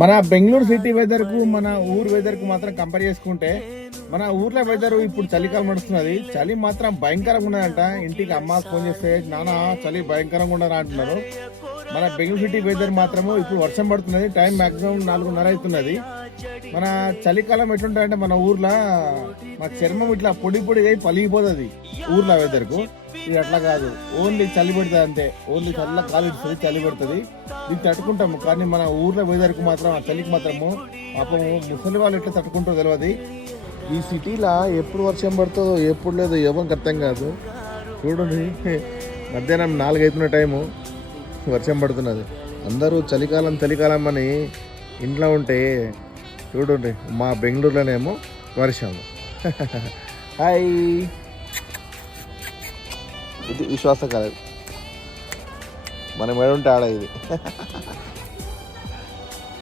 మన బెంగళూరు సిటీ వెదర్కు మన ఊరు వెదర్కు మాత్రం కంపేర్ చేసుకుంటే మన ఊర్లో వెదర్ ఇప్పుడు చలికాలం నడుస్తున్నది. చలి మాత్రం భయంకరంగా ఉన్నదంట. ఇంటికి అమ్మ ఫోన్ చేస్తే నాన్న చలి భయంకరంగా ఉన్నది అంటున్నారు. మన బెంగళూరు సిటీ వెదర్ మాత్రము ఇప్పుడు వర్షం పడుతున్నది. టైం మాక్సిమం 4:30 అవుతున్నది. మన చలికాలం ఎట్లుంటాయంటే మన ఊర్లో మన చర్మం ఇట్లా పొడి పొడి అయి పలిగిపోతుంది ఊర్లో వెదర్కు. ఇది అట్లా కాదు, ఓన్లీ చలి పెడుతుంది అంతే. ఓన్లీ చల్ల గాలి ఇస్తుంది, చలి పెడుతుంది. ఇది తట్టుకుంటాము. కానీ మన ఊర్లో వెదర్కు మాత్రం ఆ చలికి మాత్రము పాపము ముసలి వాళ్ళు ఎట్లా తట్టుకుంటారో తెలియదు. ఈ సిటీలో ఎప్పుడు వర్షం పడుతుందో ఎప్పుడు లేదో ఎవరికి అర్థం కాదు. చూడండి, మధ్యాహ్నం 4 అవుతున్న టైము వర్షం పడుతున్నది. అందరూ చలికాలం చలికాలం అని ఇంట్లో ఉంటే చూడండి మా బెంగళూరులోనేమో వర్షం. హాయ్, ఇది విశ్వాసం కాలేదు. మనం ఏడుంటే ఆడ ఇది.